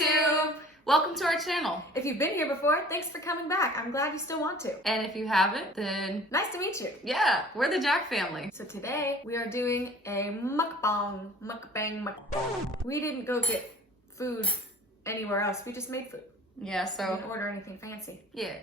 YouTube! Welcome to our channel. If you've been here before, thanks for coming back. I'm glad you still want to. And if you haven't, then Nice to meet you. yeah, we're the Jack family. So today we are doing a mukbang. We didn't go get food anywhere else. We just made food. Yeah, We so didn't order anything fancy. yeah.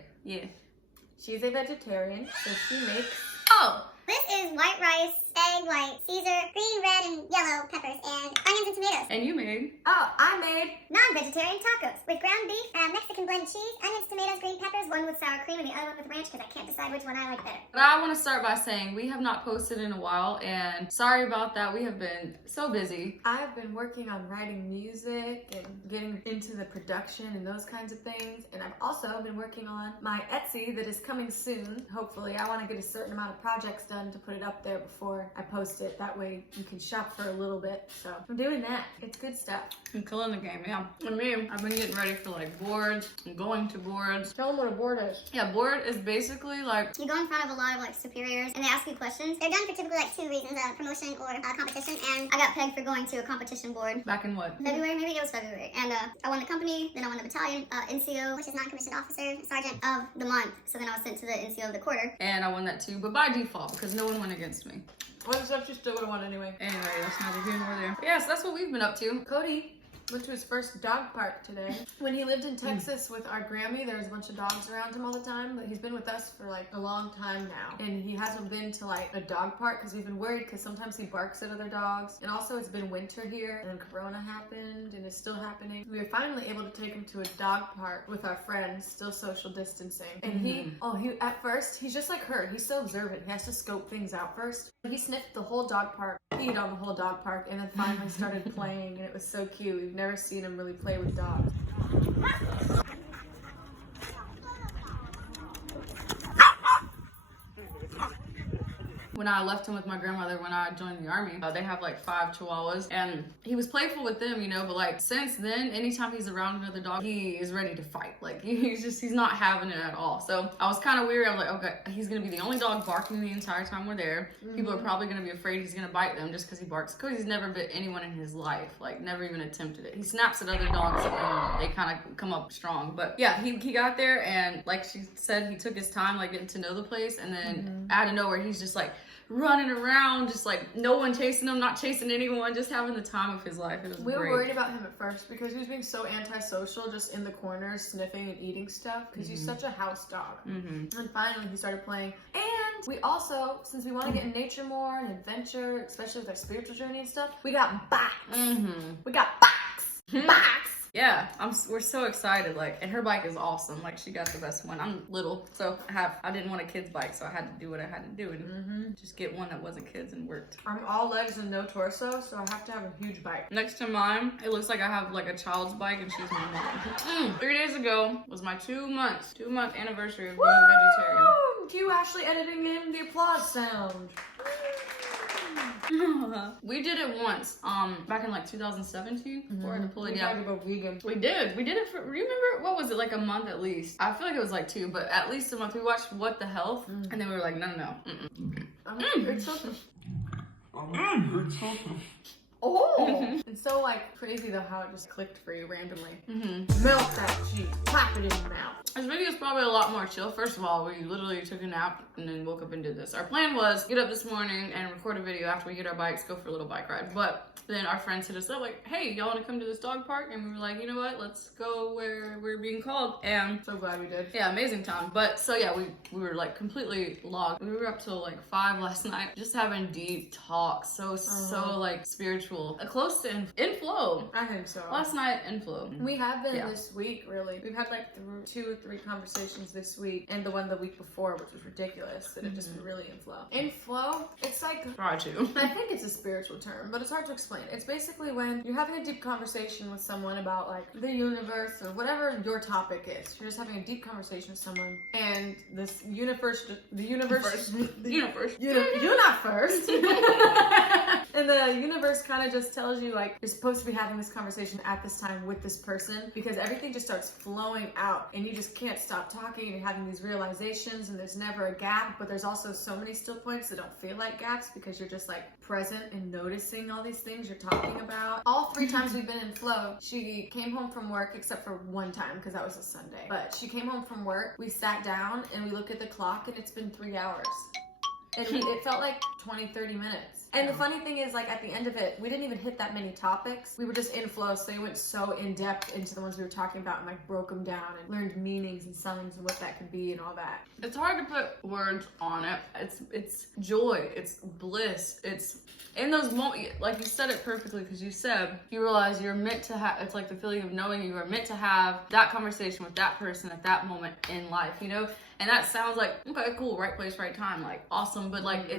She's a vegetarian, so she makes... Oh, This is white rice, egg white, Caesar, green, red, and yellow peppers, and onions and tomatoes. and you made. Oh, I made... Non-vegetarian tacos with ground beef, Mexican blend cheese, onions, tomatoes, green peppers, one with sour cream and the other one with ranch because I can't decide which one I like better. But I want to start by saying we have not posted in a while, and sorry about that. We have been so busy. I've been working on writing music and getting into the production and those kinds of things. And I've also been working on my Etsy that is coming soon. Hopefully, I want to get a certain amount of projects done to put it up there before I post it. That way you can shop for a little bit. So I'm doing that. It's good stuff. I'm killing the game, yeah. And me, I've been getting ready for like boards and going to boards. Tell them what a board is. Yeah, board is basically like, You go in front of a lot of like superiors and they ask you questions. They're done for typically like two reasons, promotion or competition. And I got pegged for going to a competition board. back in what? February, maybe it was February. And I won the company, then I won the battalion, NCO, which is non-commissioned officer, sergeant of the month. So then I was sent to the NCO of the quarter. And I won that too, but by default because no one went against me. Well, except you still would have won anyway. Anyway, that's neither here nor there. Yeah, so that's what we've been up to. Cody went to his first dog park today. When he lived in Texas with our Grammy, there was a bunch of dogs around him all the time, but he's been with us for like a long time now. And he hasn't been to like a dog park because we've been worried because sometimes he barks at other dogs. And also it's been winter here and then Corona happened and it's still happening. We were finally able to take him to a dog park with our friends, still social distancing. And he at first, he's just like her. He's so observant. He has to scope things out first. He sniffed the whole dog park, peed on the whole dog park, and then finally started playing. And it was so cute. We've never seen him really play with dogs. When I left him with my grandmother when I joined the army, they have like 5 chihuahuas and he was playful with them, you know, but like since then, anytime he's around another dog, he is ready to fight. Like he's not having it at all. So I was kind of weary. I was like, okay, he's gonna be the only dog barking the entire time we're there. People are probably gonna be afraid he's gonna bite them just because he barks. Cody's never bit anyone in his life, like never even attempted it. He snaps at other dogs and they kind of come up strong. But yeah, he got there and like she said, he took his time like getting to know the place, and then out of nowhere, he's just like running around, just like no one chasing him, not chasing anyone, just having the time of his life. It was We great. were worried about him at first because he was being so antisocial, just in the corners, sniffing and eating stuff, because he's such a house dog. And finally he started playing. And we also, since we want to get in nature more and adventure, especially with our spiritual journey and stuff, we got bikes. We got bikes. Bikes. Yeah, we're so excited. Like, and her bike is awesome. Like, she got the best one. I'm little, so I didn't want a kid's bike, so I had to do what I had to do and just get one that wasn't kids, and worked. I'm all legs and no torso, so I have to have a huge bike. Next to mine, it looks like I have like a child's bike, and she's my mom. 3 days ago was my 2-month anniversary of being a vegetarian. Woo! Cue Ashley editing in the applause sound. We did it once, back in like 2017, before I had to pull it We down. had to go vegan. We did it for, remember, what was it, like a month at least? I feel like it was like 2, but at least a month. We watched What the Health, and then we were like, no. It's something. Oh! It's so like crazy though how it just clicked for you randomly. Melt that cheese, pop it in your mouth. This video is probably a lot more chill. First of all, we literally took a nap and then woke up and did this. Our plan was get up this morning and record a video after we get our bikes, go for a little bike ride. But then our friends hit us up like, hey, y'all want to come to this dog park? And we were like, you know what? Let's go where we're being called. And So glad we did. yeah, amazing time. But so yeah, we were like completely logged. We were up till like 5 last night, just having deep talks. So like spiritual, close to in flow. I think so. Last night in flow. We have been Yeah. this week, really. We've had like 2 or 3 conversations this week, and the one the week before, which was ridiculous, that it just been really in flow. In flow, it's like, Try to. I think it's a spiritual term, but it's hard to explain. It's basically when you're having a deep conversation with someone about like the universe or whatever your topic is. You're just having a deep conversation with someone, and this universe, you're not first. And the universe kind kind of just tells you like you're supposed to be having this conversation at this time with this person, because everything just starts flowing out and you just can't stop talking and you're having these realizations, and there's never a gap, but there's also so many still points that don't feel like gaps because you're just like present and noticing all these things you're talking about. All 3 times we've been in flow, she came home from work, except for one time because that was a Sunday, but she came home from work, we sat down and we looked at the clock and it's been 3 hours. And it felt like 20-30 minutes. And the funny thing is, like, at the end of it, we didn't even hit that many topics. We were just in flow, so they went so in depth into the ones we were talking about and like broke them down and learned meanings and signs and what that could be and all that. It's hard to put words on it. It's joy. It's bliss. It's in those moments, like you said it perfectly, because you said you realize you're meant to have, it's like the feeling of knowing you are meant to have that conversation with that person at that moment in life, you know? And that sounds like, okay, cool, right place, right time, like awesome, but like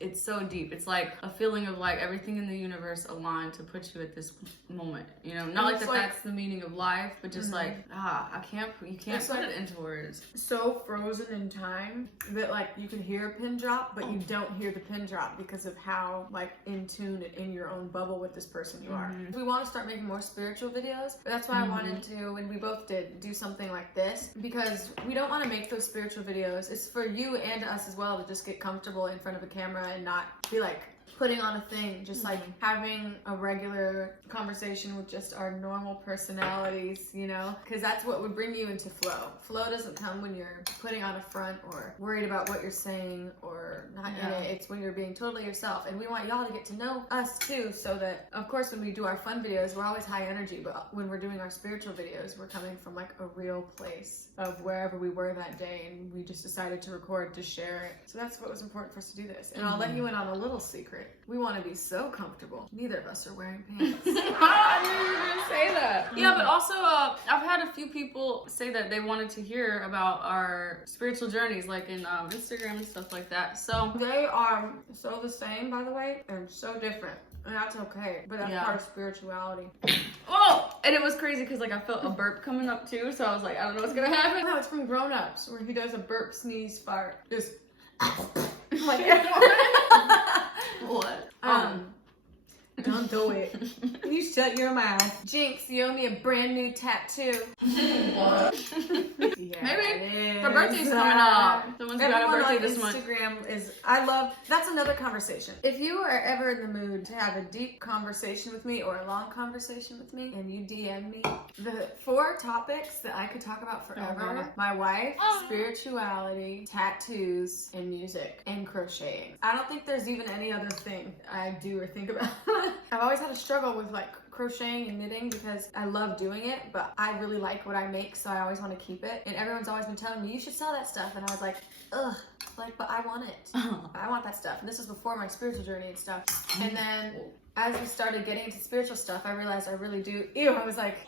it's so deep. It's like a feeling of like everything in the universe aligned to put you at this moment, you know? Not like that's the meaning of life, but just like, you can't put it into words. So frozen in time that like you can hear a pin drop, but you don't hear the pin drop because of how like in tune and in your own bubble with this person you are. We want to start making more spiritual videos, but that's why I wanted to, and we both did, do something like this, because we don't want to make those spiritual videos. It's for you and us as well to just get comfortable in front of a camera and not be like putting on a thing, just like having a regular conversation with just our normal personalities, you know, because that's what would bring you into flow. Flow doesn't come when you're putting on a front or worried about what you're saying or not in it. It's when you're being totally yourself, and we want y'all to get to know us too, so that of course when we do our fun videos we're always high energy, but when we're doing our spiritual videos we're coming from like a real place of wherever we were that day, and we just decided to record to share it. So that's what was important for us to do this. And I'll let you in on a little secret. We want to be so comfortable. Neither of us are wearing pants. I knew you were gonna say that. Yeah, but also I've had a few people say that they wanted to hear about our spiritual journeys, like in Instagram and stuff like that. So they are so the same, by the way, and so different. And that's okay, but that's part of spirituality. Oh, and it was crazy because like I felt a burp coming up too, so I was like, I don't know what's gonna happen. No, it's from Grown Ups, where he does a burp, sneeze, fart, just like what? Don't do it. You shut your mouth. Jinx, you owe me a brand new tattoo. What? Yeah, maybe her birthday's coming up. Someone's got a birthday this month. Instagram is, that's another conversation. If you are ever in the mood to have a deep conversation with me or a long conversation with me and you DM me, the 4 topics that I could talk about forever, my wife, spirituality, tattoos, and music, and crocheting. I don't think there's even any other thing I do or think about. I've always had a struggle with like crocheting and knitting because I love doing it, but I really like what I make, so I always want to keep it. And everyone's always been telling me, you should sell that stuff. And I was like, ugh, like, but I want it. I want that stuff. And this was before my spiritual journey and stuff. And then as we started getting into spiritual stuff, I realized I really do, I was like,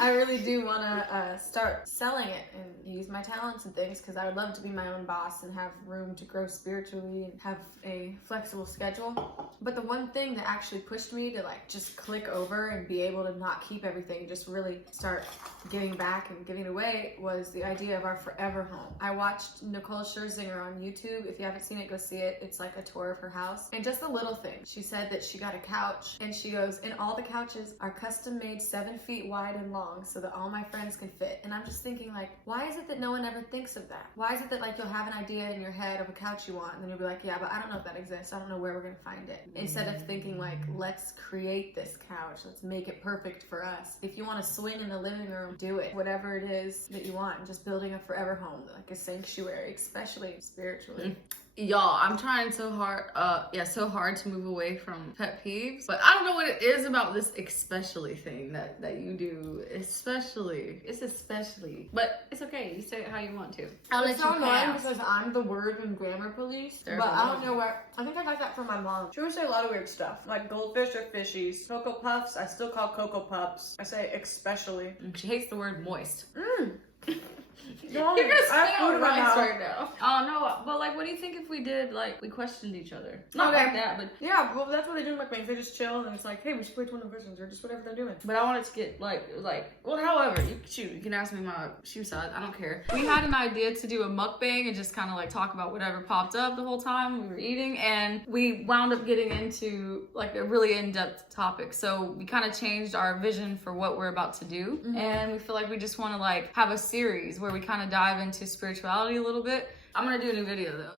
I really do want to start selling it and use my talents and things, because I would love to be my own boss and have room to grow spiritually and have a flexible schedule. But the one thing that actually pushed me to like just click over and be able to not keep everything, just really start giving back and giving away, was the idea of our forever home. I watched Nicole Scherzinger on YouTube. If you haven't seen it, go see it. It's like a tour of her house. And just a little thing. She said that she got a couch, and she goes, and all the couches are custom made 7 feet wide and long so that all my friends can fit. And I'm just thinking like, why is it that no one ever thinks of that? Why is it that like you'll have an idea in your head of a couch you want, and then you'll be like, yeah, but I don't know if that exists. I don't know where we're gonna find it. Instead of thinking like, let's create this couch. Let's make it perfect for us. If you want to swing in the living room, do it. Whatever it is that you want. Just building a forever home, like a sanctuary, especially spiritually. Y'all, I'm trying so hard, so hard to move away from pet peeves, but I don't know what it is about this especially thing that you do. Especially, but it's okay. You say it how you want to. I'll let It's you so annoying pass. because I'm the word and grammar police, but I don't know where. I think I got that from my mom. She would say a lot of weird stuff, like goldfish or fishies. Cocoa Puffs, I still call Cocoa Puffs. I say especially. She hates the word moist. No, You're gonna I have spit food on in my rice mouth. right now. Oh no, but like what do you think if we did, like, we questioned each other? Not Okay. like that, but Yeah, well, that's what they do in mukbangs. They just chill and it's like, hey, we should play 21 questions or just whatever they're doing. But I wanted to get well, however, you can ask me my shoe size. I don't care. We had an idea to do a mukbang and just kind of like talk about whatever popped up the whole time we were eating, and we wound up getting into like a really in-depth topic. So we kind of changed our vision for what we're about to do, and we feel like we just want to like have a series where we kind of dive into spirituality a little bit. I'm gonna do a new video though.